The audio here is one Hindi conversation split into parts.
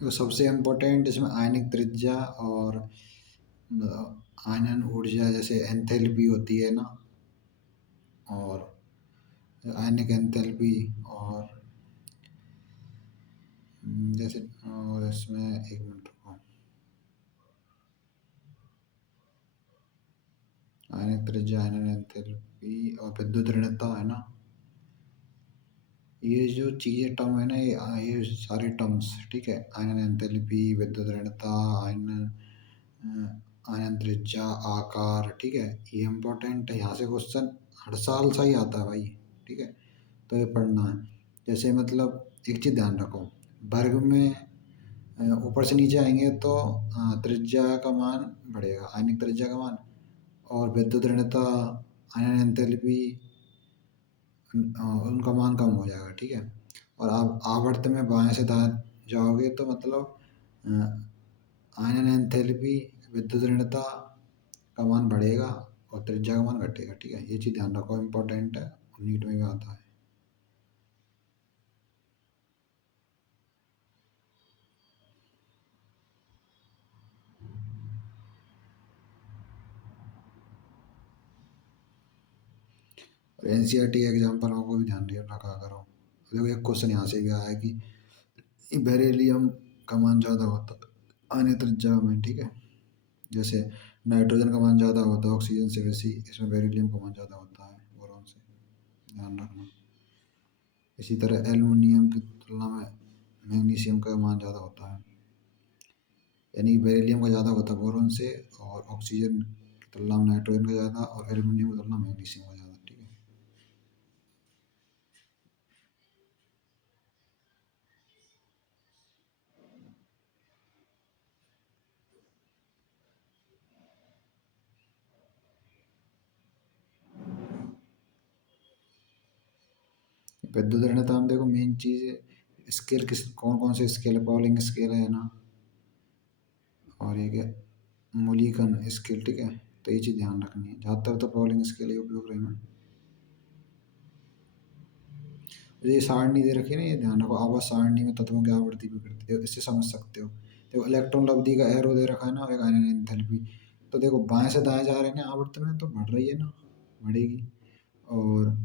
तो सबसे इम्पोर्टेंट इसमें आयनिक त्रिज्या और आयनन ऊर्जा जैसे एंथैल्पी होती है ना, और आयनिक एंथैल्पी और जैसे, और इसमें एक मिनट रुको। आयनिक त्रिज्या, आयनन एंथैल्पी और विद्युत ऋणता है ना, ये जो चीज़ें टर्म है ना, ये सारे टर्म्स ठीक है। आयनन एंथैल्पी, विद्युत ऋणता, आयनन त्रिज्या, आकार, ठीक है, ये इम्पोर्टेंट है। यहाँ से क्वेश्चन हर साल सा ही आता है भाई, ठीक है। तो ये पढ़ना है। जैसे मतलब एक चीज़ ध्यान रखो, वर्ग में ऊपर से नीचे आएंगे तो त्रिज्या का मान बढ़ेगा, आयनिक त्रिज्या का मान, और विद्युत ऋणता, आयनन एंथैल्पी, उनका मान कम हो जाएगा, ठीक है। और आप आवर्त में बाएं से दाएं जाओगे तो मतलब आयनन एंथैल्पी, विद्युत ऋणता का मान बढ़ेगा और त्रिज्या का मान घटेगा, ठीक है। ये चीज़ ध्यान रखो, इम्पोर्टेंट है, नीट में भी आता है। और एनसीईआरटी एग्जाम्पलों को भी ध्यान रखा करो। देखो एक क्वेश्चन यहाँ से भी आया है कि बेरिलियम का मान ज़्यादा होता है आयनिक त्रिज्या में, ठीक है। जैसे नाइट्रोजन का मान ज़्यादा होता है ऑक्सीजन से, वैसे ही इसमें बेरिलियम का मान ज़्यादा होता है बोरॉन से, ध्यान रखना। इसी तरह एल्युमिनियम की तुलना में मैग्नीशियम का मान ज़्यादा होता है, यानी कि बेरिलियम का ज़्यादा होता है बोरॉन से, और ऑक्सीजन की तुलना में नाइट्रोजन का ज़्यादा, और एल्युमिनियम की तुलना में मैग्नीशियम का ज़्यादा, ठीक है। विद्युत ऋणता में देखो मेन चीज़ स्केल, किस कौन कौन से स्केल है, पॉलिंग स्केल है ना, और एक है मूल्यांकन स्केल, ठीक है। तो ये चीज़ ध्यान रखनी है, ज़्यादातर तो पॉलिंग स्केल ही उपयोग रहेगा। ये सारणी दे रखी है ना, ये ध्यान रखो, आवर्त सारणी में तत्वों की आवृत्ति विकृति, देखो इससे समझ सकते हो। देखो इलेक्ट्रॉन लब्धि का एरो दे रखा है ना, एक आयनन एंथैल्पी, तो देखो बाएं से दाएं जा रहे हैं ना आवर्त में, तो बढ़ रही है ना, बढ़ेगी। और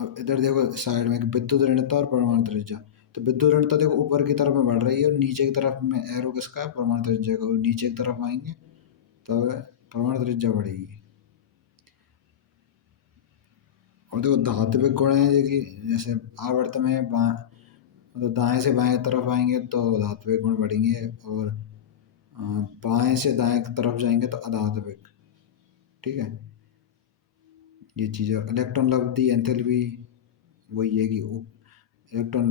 अब इधर देखो साइड में विद्युत ऋणता और परमाणु त्रिज्या, तो विद्युत ऋणता देखो ऊपर की तरफ में बढ़ रही है, और नीचे की तरफ में एरो किसका है, परमाणु त्रिज्या का, और नीचे की तरफ आएंगे तो परमाणु त्रिज्या बढ़ेगी। और देखो धात्विक गुण है ये कि जैसे आवर्त में मतलब दाएं से बाएं तरफ आएंगे तो धात्विक गुण बढ़ेंगे, और बाएं से दाएं की तरफ जाएंगे तो अधात्विक, ठीक है। ये चीज़ है। इलेक्ट्रॉन लब्धि एंथैल्पी वही है कि इलेक्ट्रॉन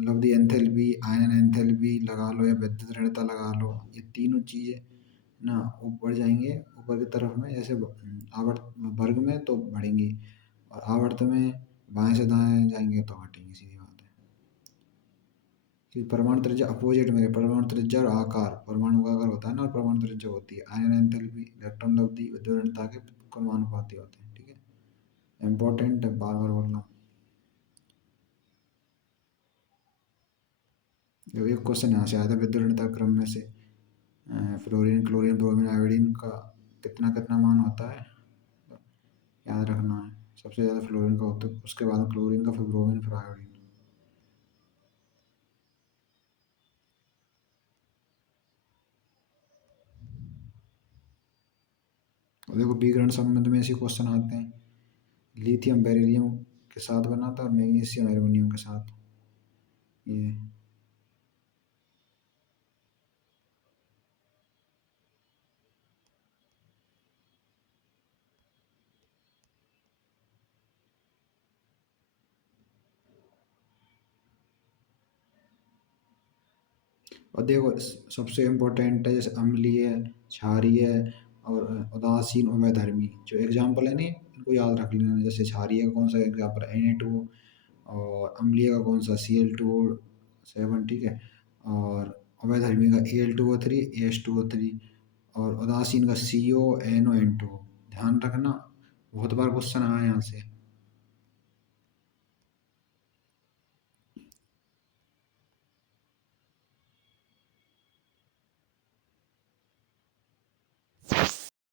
लब्धि एंथैल्पी, आयनन एंथैल्पी लगा लो या विद्युत ऋणता लगा लो, ये तीनों चीज़ें ना ऊपर जाएंगे, ऊपर की तरफ में, जैसे आवर्त वर्ग में तो बढ़ेंगी, और आवर्त में बाएं से दाएं जाएंगे तो घटेंगी, सीधी बात है। कि परमाणु त्रिज्या अपोजिट में है, परमाणु त्रिज्या और आकार, परमाणु का आकार होता है ना, और परमाणु त्रिज्या होती है, आयन एंथैल्पी, इलेक्ट्रॉन लब्धि, विद्युत ऋणता के समानुपाती होते हैं, ठीक है। इंपॉर्टेंट है, बार बार बोलना। जो एक क्वेश्चन यहाँ से आया था विद्युत ऋणता क्रम में से, फ्लोरीन, क्लोरीन, ब्रोमीन, आयोडीन का कितना कितना मान होता है, याद रखना है। सबसे ज़्यादा फ्लोरीन का होता है, उसके बाद क्लोरीन का, फिर ब्रोमीन, फिर आयोडीन। और देखो विकर्ण संबंध में ऐसे क्वेश्चन आते हैं, लिथियम बेरिलियम के साथ बना था, और मैग्नीशियम एल्युमिनियम के साथ, ये। और देखो सबसे इम्पोर्टेंट है जैसे अम्लीय, क्षारीय और उदासीन उभयधर्मी, जो एग्जाम्पल है ना इनको याद रख लेना। जैसे क्षारीय का कौन सा एग्जाम्पल है, Na2, और अम्लीय का कौन सा Cl2O7, ठीक है। और उभयधर्मी का Al2O3, AS2O3, और उदासीन का CONO, N2। ध्यान रखना, बहुत बार क्वेश्चन आया है यहाँ से।